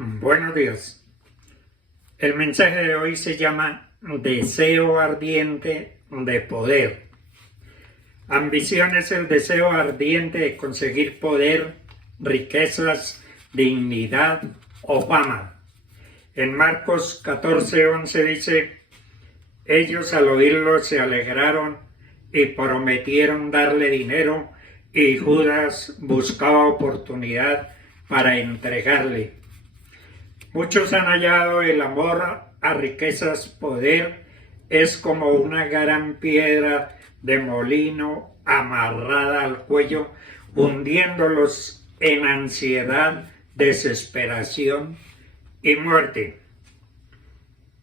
Buenos días. El mensaje de hoy se llama Deseo ardiente de poder. Ambición es el deseo ardiente de conseguir poder, riquezas, dignidad o fama. En Marcos 14:11 dice: ellos al oírlo se alegraron y prometieron darle dinero, y Judas buscaba oportunidad para entregarle. Muchos han hallado el amor a riquezas, poder, es como una gran piedra de molino amarrada al cuello, hundiéndolos en ansiedad, desesperación y muerte.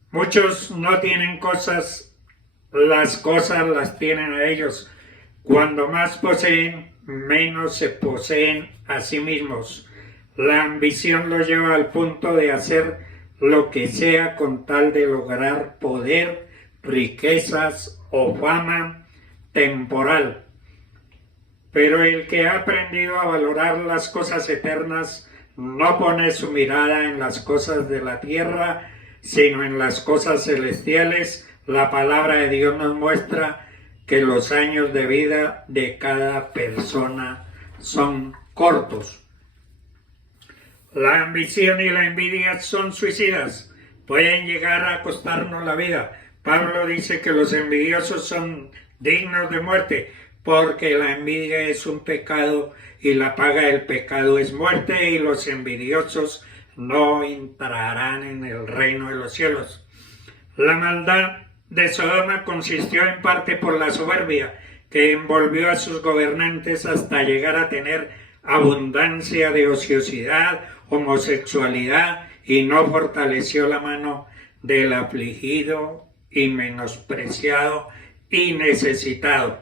Muchos no tienen cosas, las cosas las tienen a ellos. Cuando más poseen, menos se poseen a sí mismos. La ambición los lleva al punto de hacer lo que sea con tal de lograr poder, riquezas o fama temporal. Pero el que ha aprendido a valorar las cosas eternas no pone su mirada en las cosas de la tierra, sino en las cosas celestiales. La palabra de Dios nos muestra que los años de vida de cada persona son cortos. La ambición y la envidia son suicidas, pueden llegar a costarnos la vida. Pablo dice que los envidiosos son dignos de muerte, porque la envidia es un pecado y la paga del pecado es muerte, y los envidiosos no entrarán en el reino de los cielos. La maldad de Sodoma consistió en parte por la soberbia que envolvió a sus gobernantes hasta llegar a tener abundancia de ociosidad, homosexualidad, y no fortaleció la mano del afligido y menospreciado y necesitado.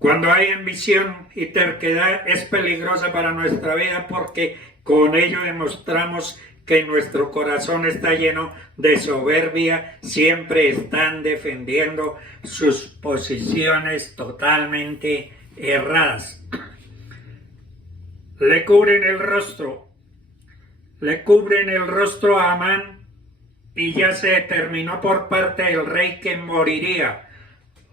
Cuando hay ambición y terquedad es peligrosa para nuestra vida, porque con ello demostramos que nuestro corazón está lleno de soberbia, siempre están defendiendo sus posiciones totalmente erradas. Le cubren el rostro a Amán, y ya se determinó por parte del rey que moriría.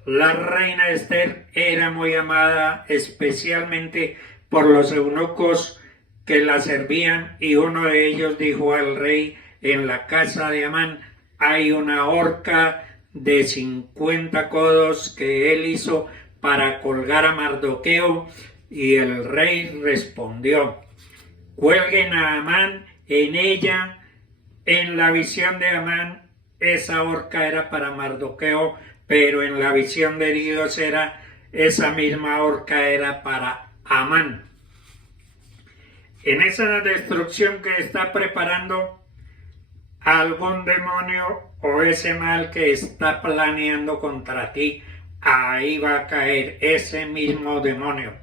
La reina Esther era muy amada, especialmente por los eunucos que la servían, y uno de ellos dijo al rey: en la casa de Amán hay una horca de 50 codos que él hizo para colgar a Mardoqueo. Y el rey respondió: cuelguen a Amán en ella. En la visión de Amán, esa horca era para Mardoqueo, pero en la visión de Dios esa misma horca era para Amán. En esa destrucción que está preparando algún demonio o ese mal que está planeando contra ti, ahí va a caer ese mismo demonio.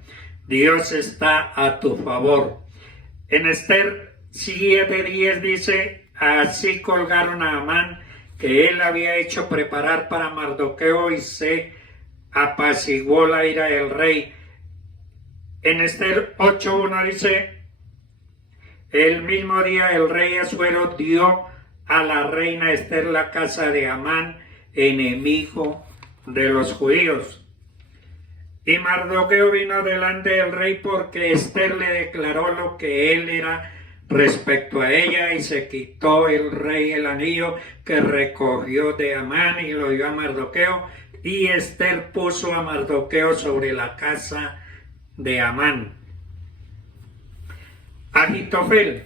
Dios está a tu favor. En Esther 7:10 dice: así colgaron a Amán, que él había hecho preparar para Mardoqueo, y se apaciguó la ira del rey. En Esther 8:1 dice: el mismo día el rey Asuero dio a la reina Esther la casa de Amán, enemigo de los judíos. Y Mardoqueo vino delante del rey porque Esther le declaró lo que él era respecto a ella, y se quitó el rey el anillo que recogió de Amán y lo dio a Mardoqueo, y Esther puso a Mardoqueo sobre la casa de Amán. Ahitofel,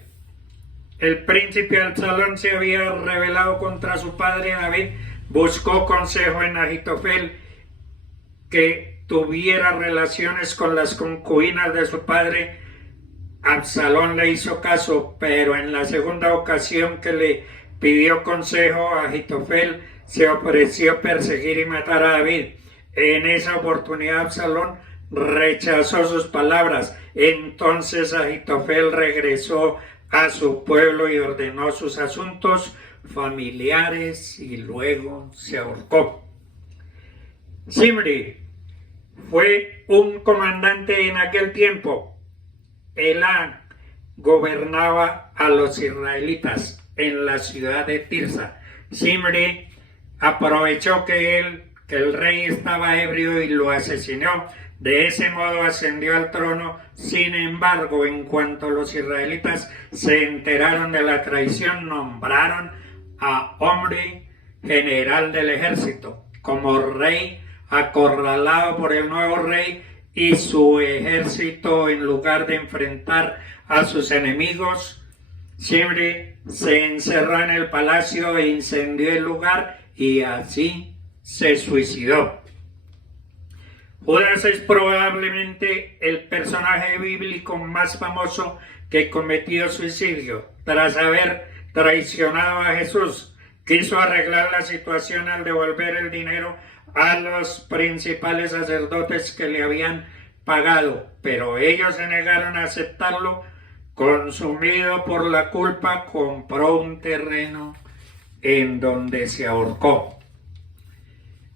el príncipe Absalón, se había rebelado contra su padre David, buscó consejo en Ahitofel, que tuviera relaciones con las concubinas de su padre. Absalón le hizo caso, pero en la segunda ocasión que le pidió consejo, Ahitofel se ofreció perseguir y matar a David. En esa oportunidad Absalón rechazó sus palabras. Entonces Ahitofel regresó a su pueblo y ordenó sus asuntos familiares, y luego se ahorcó. Zimri fue un comandante en aquel tiempo. Elá gobernaba a los israelitas en la ciudad de Tirsa. Zimri aprovechó que el rey estaba ebrio y lo asesinó. De ese modo ascendió al trono. Sin embargo, en cuanto los israelitas se enteraron de la traición, nombraron a Omri general del ejército como rey, acorralado por el nuevo rey y su ejército. En lugar de enfrentar a sus enemigos, Zimri se encerró en el palacio e incendió el lugar y así se suicidó. Judas es probablemente el personaje bíblico más famoso que cometió suicidio. Tras haber traicionado a Jesús, quiso arreglar la situación al devolver el dinero a los principales sacerdotes que le habían pagado, pero ellos se negaron a aceptarlo. Consumido por la culpa, compró un terreno en donde se ahorcó.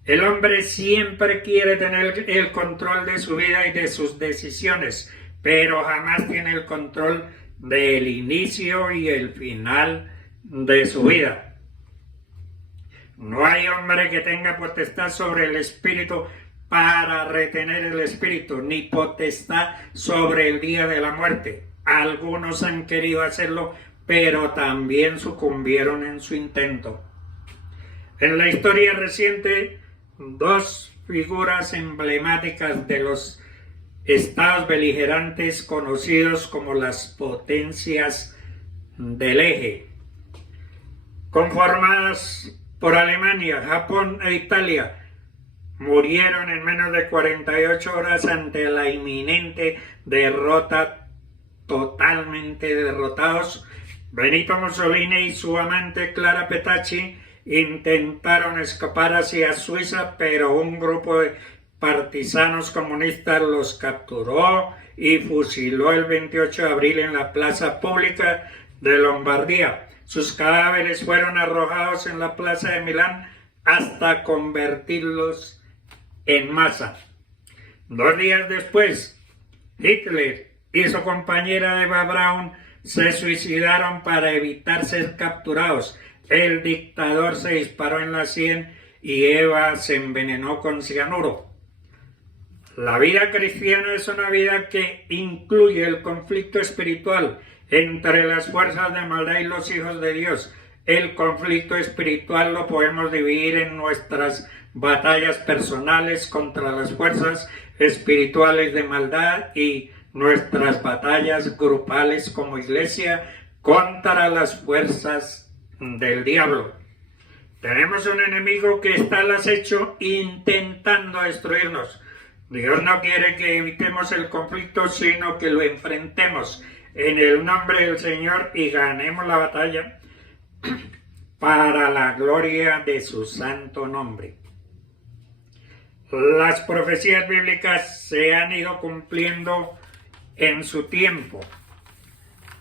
El hombre siempre quiere tener el control de su vida y de sus decisiones, pero jamás tiene el control del inicio y el final de su vida. No hay hombre que tenga potestad sobre el espíritu para retener el espíritu, ni potestad sobre el día de la muerte. Algunos han querido hacerlo, pero también sucumbieron en su intento. En la historia reciente, dos figuras emblemáticas de los estados beligerantes conocidos como las potencias del eje, conformadas por Alemania, Japón e Italia, murieron en menos de 48 horas ante la inminente derrota. Totalmente derrotados, Benito Mussolini y su amante Clara Petacci intentaron escapar hacia Suiza, pero un grupo de partisanos comunistas los capturó y fusiló el 28 de abril en la plaza pública de Lombardía. Sus cadáveres fueron arrojados en la plaza de Milán hasta convertirlos en masa. 2 días después, Hitler y su compañera Eva Braun se suicidaron para evitar ser capturados. El dictador se disparó en la sien y Eva se envenenó con cianuro. La vida cristiana es una vida que incluye el conflicto espiritual entre las fuerzas de maldad y los hijos de Dios. El conflicto espiritual lo podemos dividir en nuestras batallas personales contra las fuerzas espirituales de maldad y nuestras batallas grupales como iglesia contra las fuerzas del diablo. Tenemos un enemigo que está al acecho intentando destruirnos. Dios no quiere que evitemos el conflicto, sino que lo enfrentemos en el nombre del Señor y ganemos la batalla para la gloria de su santo nombre. Las profecías bíblicas se han ido cumpliendo en su tiempo.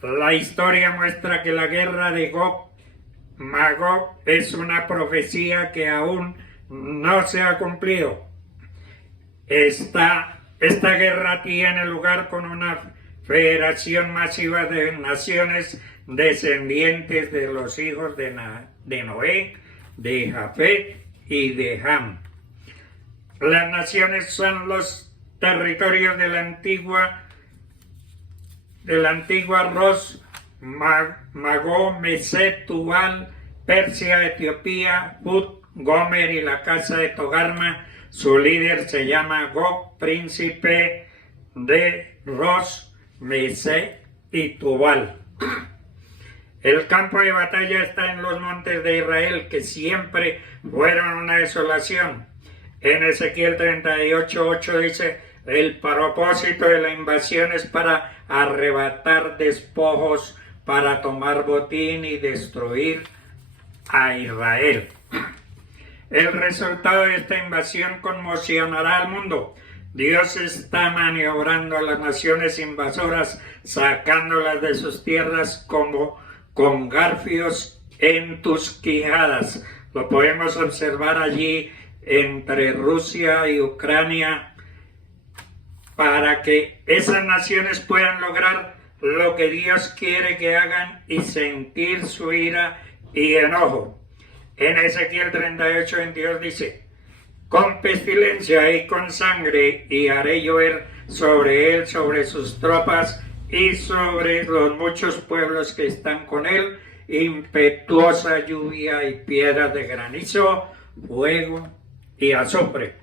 La historia muestra que la guerra de Gog-Magog es una profecía que aún no se ha cumplido. Esta guerra tiene lugar con una federación masiva de naciones descendientes de los hijos de Noé, de Jafet y de Ham. Las naciones son los territorios de la antigua Ros, Magog, Meset, Tubal, Persia, Etiopía, Put, Gomer y la casa de Togarma. Su líder se llama Gog, príncipe de Ros, Meset y Tubal. El campo de batalla está en los montes de Israel, que siempre fueron una desolación. En Ezequiel 38:8 dice: el propósito de la invasión es para arrebatar despojos, para tomar botín y destruir a Israel. El resultado de esta invasión conmocionará al mundo. Dios está maniobrando a las naciones invasoras, sacándolas de sus tierras como con garfios en tus quijadas. Lo podemos observar allí entre Rusia y Ucrania, para que esas naciones puedan lograr lo que Dios quiere que hagan y sentir su ira y enojo. En Ezequiel 38:22 dice: con pestilencia y con sangre, y haré llover sobre él, sobre sus tropas y sobre los muchos pueblos que están con él, impetuosa lluvia y piedras de granizo, fuego y azufre.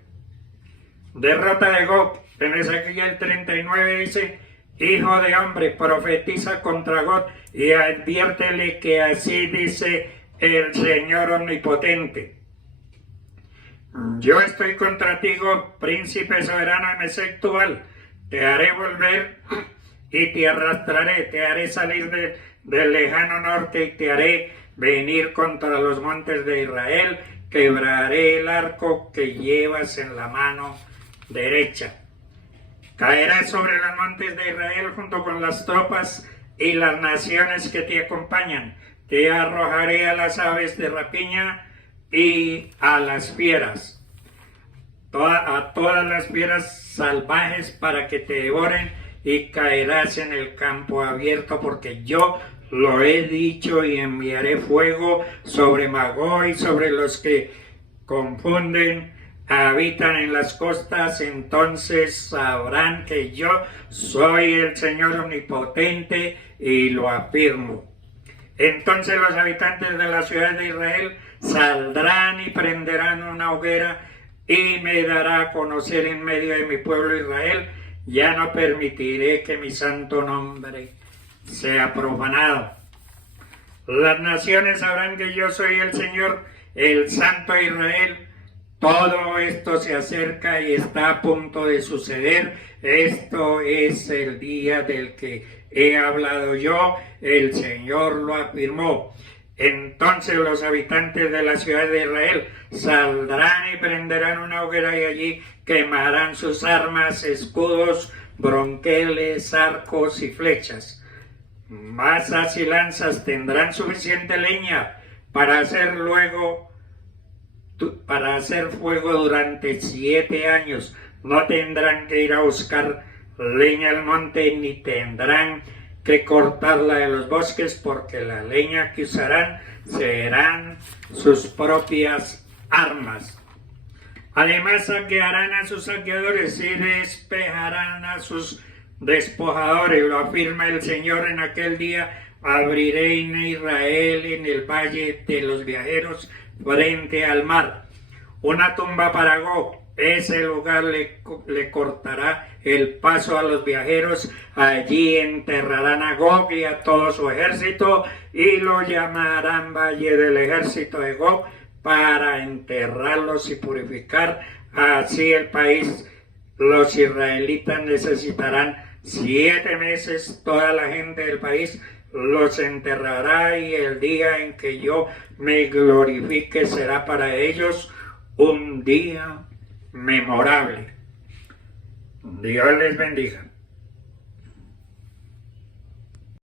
Derrota de Gog. En Ezequiel 39 dice: hijo de hombre, profetiza contra Gog y adviértele que así dice el Señor omnipotente: yo estoy contra ti, Gog, príncipe soberano de Mesec Tubal. Te haré volver y te arrastraré, te haré salir del lejano norte y te haré venir contra los montes de Israel. Quebraré el arco que llevas en la mano derecha. Caerás sobre los montes de Israel junto con las tropas y las naciones que te acompañan. Te arrojaré a las aves de rapiña y a las fieras, a todas las fieras salvajes para que te devoren, y caerás en el campo abierto, porque yo lo he dicho, y enviaré fuego sobre Magog y sobre los que confunden, habitan en las costas. Entonces sabrán que yo soy el Señor omnipotente y lo afirmo. Entonces los habitantes de la ciudad de Israel saldrán y prenderán una hoguera y me dará a conocer en medio de mi pueblo Israel. Ya no permitiré que mi santo nombre sea profanado. Las naciones sabrán que yo soy el Señor, el Santo de Israel. Todo esto se acerca y está a punto de suceder. Esto es el día del que he hablado yo, el Señor lo afirmó. Entonces los habitantes de la ciudad de Israel saldrán y prenderán una hoguera, y allí quemarán sus armas, escudos, bronqueles, arcos y flechas. Mazas y lanzas. Tendrán suficiente leña para hacer fuego durante 7 años. No tendrán que ir a buscar leña al monte, ni tendrán que cortarla de los bosques, porque la leña que usarán serán sus propias armas. Además saquearán a sus saqueadores y despejarán a sus despojadores. Lo afirma el Señor: en aquel día abriré en Israel, en el valle de los viajeros, frente al mar, una tumba para Gog. Ese lugar le cortará el paso a los viajeros. Allí enterrarán a Gog y a todo su ejército, y lo llamarán Valle del Ejército de Gog, para enterrarlos y purificar así el país. Los israelitas necesitarán 7 meses. Toda la gente del país los enterrará, y el día en que yo me glorifique será para ellos un día memorable. Dios les bendiga.